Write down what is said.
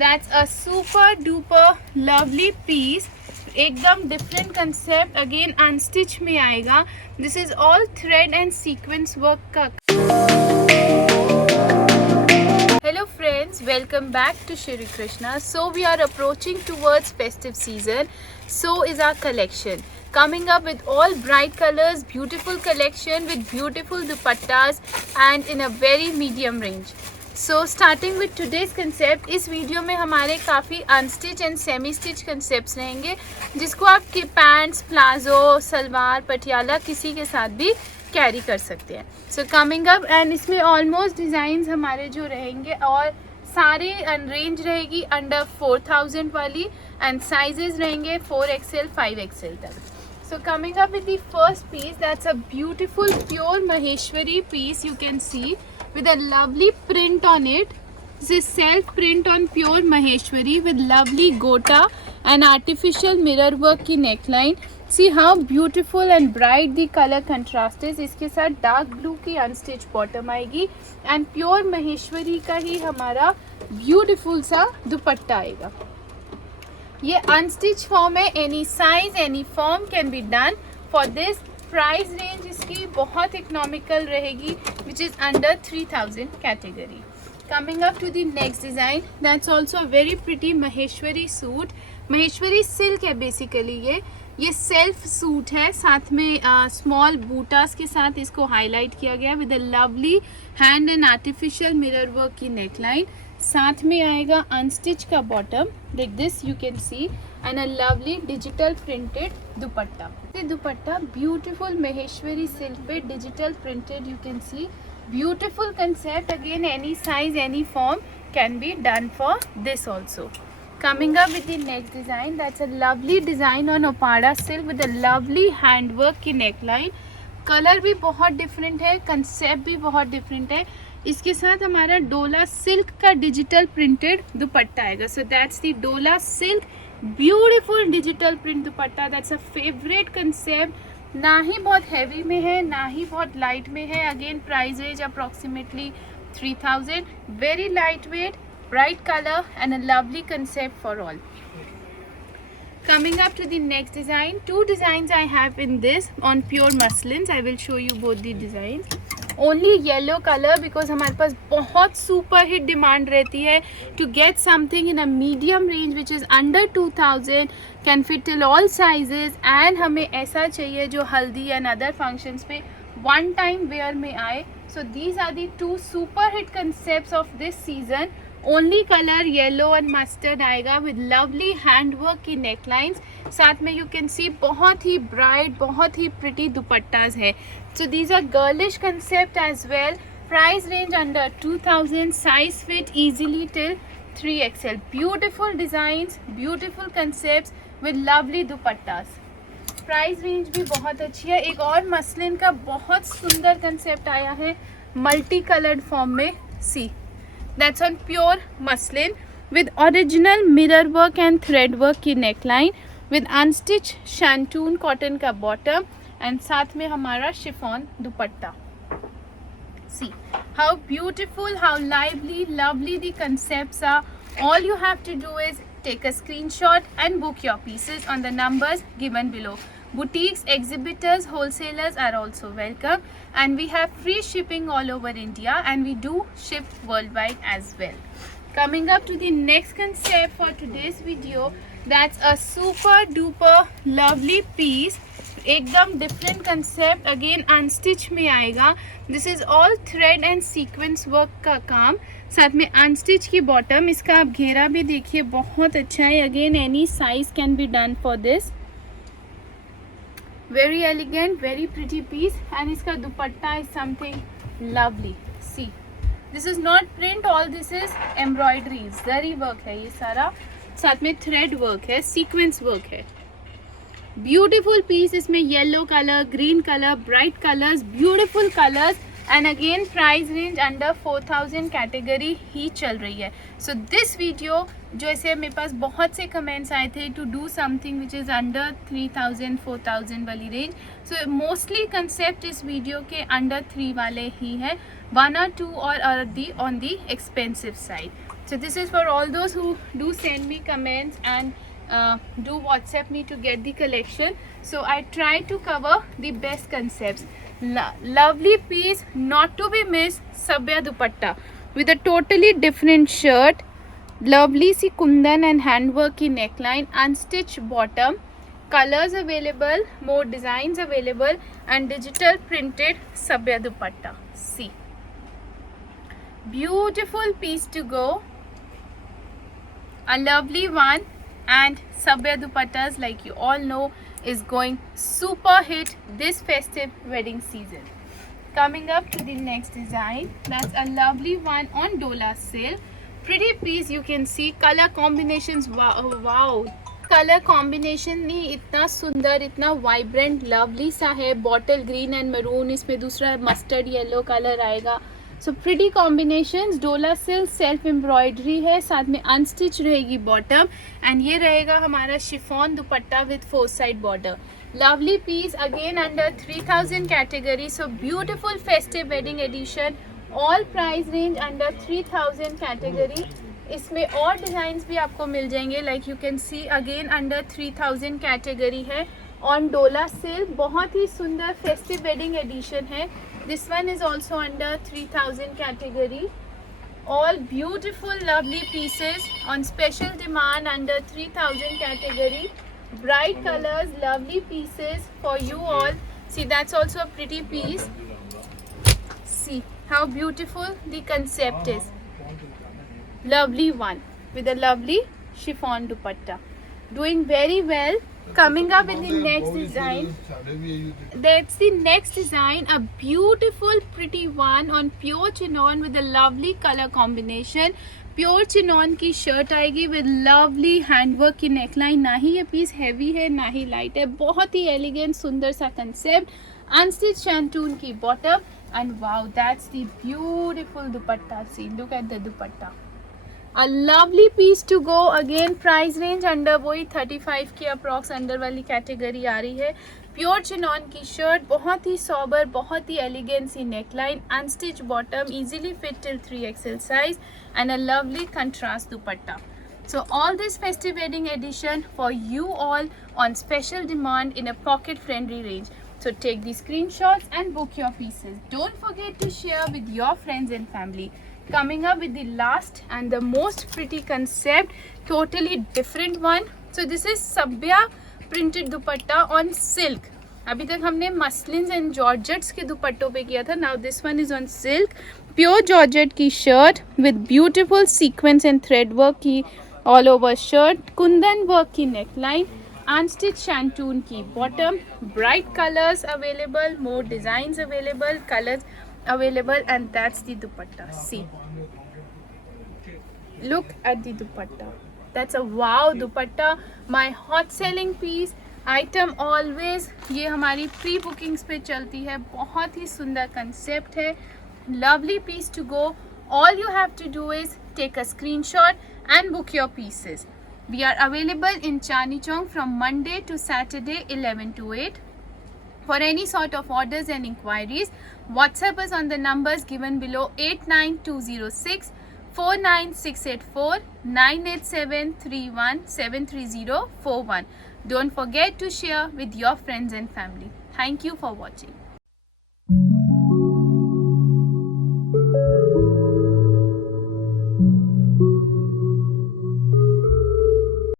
That's a super duper lovely piece. एकदम different concept, again unstitch में आएगा. This is all thread and sequence work का. Hello friends, welcome back to Shri Krishna. So we are approaching towards festive season. So is our collection. Coming up with all bright colors, beautiful collection with beautiful dupattas and in a very medium range. So starting with today's concept, इस video में हमारे काफ़ी unstitch and semi stitch concept रहेंगे जिसको आप के pants, palazzo, salwar, Patiala किसी के साथ भी कैरी कर सकते हैं. सो कमिंग अप एंड इसमें ऑलमोस्ट डिज़ाइंस हमारे जो रहेंगे और सारे रेंज रहेगी अंडर 4000 वाली एंड साइजेस रहेंगे 4XL 5XL तक. So coming up with the first piece, that's a beautiful pure Maheshwari piece you can see with a lovely print on it. This is self print on pure Maheshwari with lovely gota and artificial mirror work की neckline. See how beautiful and bright the color contrast is. इसके साथ dark blue की unstitched bottom आएगी and pure Maheshwari का ही हमारा beautiful सा दुपट्टा आएगा. ये अनस्टिच फॉर्म है. Any size any form can be done. For this price range इसकी बहुत इकोनॉमिकल रहेगी which is under 3000 category. Coming up to the next design, that's also a very pretty Maheshwari suit. Maheshwari silk है basically. ये self suit है, साथ में small बूटास के साथ इसको हाईलाइट किया गया with a lovely hand and artificial mirror work की नेकलाइन. साथ में आएगा अनस्टिच का bottom like this you can see and a lovely digital printed दुपट्टा. ये दुपट्टा ब्यूटीफुल महेश्वरी सिल्क पे digital printed you can see. Beautiful concept. Again any size any form can be done for this also. Coming up with the next design, that's a lovely design on Opada silk with a lovely handwork की neckline. Colour भी बहुत different है, concept भी बहुत different है. इसके साथ हमारा डोला सिल्क का डिजिटल प्रिंटेड दुपट्टा आएगा. सो दैट्स द डोला silk beautiful digital print dupatta. That's a favourite concept. ना ही बहुत हैवी में है ना ही बहुत लाइट में है. Again price range approximately 3000. Very light weight, bright color and a lovely concept for all. Coming up to the next design, two designs I have in this on pure muslins. I will show you both the designs. Only yellow color because हमारे पास बहुत super hit demand रहती है to get something in a medium range which is under 2000, can fit till all sizes and हमें ऐसा चाहिए जो हल्दी and other functions पे one time wear में आए. So these are the two super hit concepts of this season. Only colour yellow and mustard आएगा with lovely handwork की नेकलाइंस. साथ में यू कैन सी बहुत ही ब्राइट बहुत ही प्रिटी दुपट्टाज है. So these are girlish concept as well. Price range under 2000. Size fit easily till 3XL. Beautiful designs, beautiful concepts with lovely dupattas. Price range भी बहुत अच्छी है. एक और मसलिन का बहुत सुंदर कंसेप्ट आया है मल्टी कलर्ड फॉर्म में. सी that's on pure muslin with original mirror work and thread work की neckline with unstitched shantoon cotton का bottom and साथ में हमारा chiffon dupatta. See how beautiful, how lively, lovely the concepts are. All you have to do is take a screenshot and book your pieces on the numbers given below. Boutiques, exhibitors, wholesalers are also welcome and we have free shipping all over India and we do ship worldwide as well. Coming up to the next concept for today's video, that's a super duper lovely piece. एकदम different concept, again unstitch में आएगा. This is all thread and sequence work का काम. साथ में unstitch की bottom. इसका आप घेरा भी देखिए बहुत अच्छा है. Again any size can be done for this. Very elegant, very pretty piece and इसका दुपट्टा is something lovely. See, this is not print, all this is embroidery, zari work है ये सारा. साथ में thread work है, sequence work है. Beautiful piece. इसमें yellow color, green color, bright colors, beautiful colors and again price range under 4000 category ही चल रही है. So this video जो ऐसे मेरे पास बहुत से कमेंट्स आए थे to do something which is under 3000 4000 वाली रेंज. सो मोस्टली कंसेप्ट इस वीडियो के अंडर 3 वाले ही है. 1 or 2 और the on the expensive side. So this is for all those who do send me comments and do WhatsApp me to get the collection. So I try to cover the best concepts. Lovely piece, not to be missed, Sabya dupatta with a totally different shirt. Lovely सी kundan and handwork की neckline, unstitched bottom, colors available, more designs available, and digital printed Sabya dupatta. See, beautiful piece to go, a lovely one. And Sabya dupattas, like you all know, is going super hit this festive wedding season. Coming up to the next design, that's a lovely one on Dola sale. Pretty piece, you can see color combinations. Wow, color combination नहीं इतना सुंदर, इतना vibrant lovely सा है. Bottle green and maroon, इसमें दूसरा mustard yellow colour आएगा. So pretty combinations. डोला सिल्क सेल्फ एम्ब्रॉयडरी है, साथ में अनस्टिच रहेगी बॉटम, एंड ये रहेगा हमारा chiffon dupatta with 4 side border. Lovely piece, again under 3000 category. So beautiful festive wedding edition. All price range under 3000 category. इसमें और डिज़ाइंस भी आपको मिल जाएंगे. Like you can see again under 3000 category है ऑन डोला सिल्क. बहुत ही सुंदर फेस्टिव वेडिंग एडिशन है. This one is also under 3000 category. All beautiful lovely pieces on special demand under 3000 category. Bright colors, lovely pieces for you all. See, that's also a pretty piece. See how beautiful the concept is. Lovely one with a lovely chiffon dupatta, doing very well. Coming up with the next design, that's the next design, a beautiful pretty one on pure chinon with a lovely color combination. Pure chinon की shirt आएगी with lovely handwork की neckline. ना ही ये piece heavy है ना ही light है, बहुत ही एलिगेंट सुंदर सा कंसेप्ट. अनस्टिच शैंटून की bottom, and wow that's the beautiful dupatta. See, look at the dupatta. A lovely piece to go. Again price range under वही 35 की अप्रॉक्स अंडर वाली कैटेगरी आ रही है. प्योर चिनॉन की शर्ट, बहुत ही सॉबर, बहुत ही एलिगेंट सी neckline, unstitch bottom, easily fit till 3XL size, and a lovely contrast dupatta. So all this festive wedding edition for you all on special demand in a pocket friendly range. So take the screenshots and book your pieces. Don't forget to share with your friends and family. Coming up with the last and the most pretty concept, totally different one. So this is Sabya printed dupatta on silk. अभी तक हमने मसलिन्स and georgettes के दुपट्टों पे किया था. Now this one is on silk. Pure georgette की shirt with beautiful sequence and thread work की all over shirt, kundan work की नेकलाइन, अनस्टिच शैंटून की bottom. Bright colours available, more designs available, colours available, and that's the dupatta. See, look at the dupatta. That's a wow dupatta, my hot selling piece item always. ये हमारी pre bookings पे चलती है. बहुत ही सुंदर concept है. lovely piece to go. All you have to do is take a screenshot and book your pieces. We are available in Chandni Chowk from Monday to Saturday 11 to 8. For any sort of orders and inquiries, WhatsApp us on the numbers given below. 89206 49684 987 3173041. Don't forget to share with your friends and family. Thank you for watching.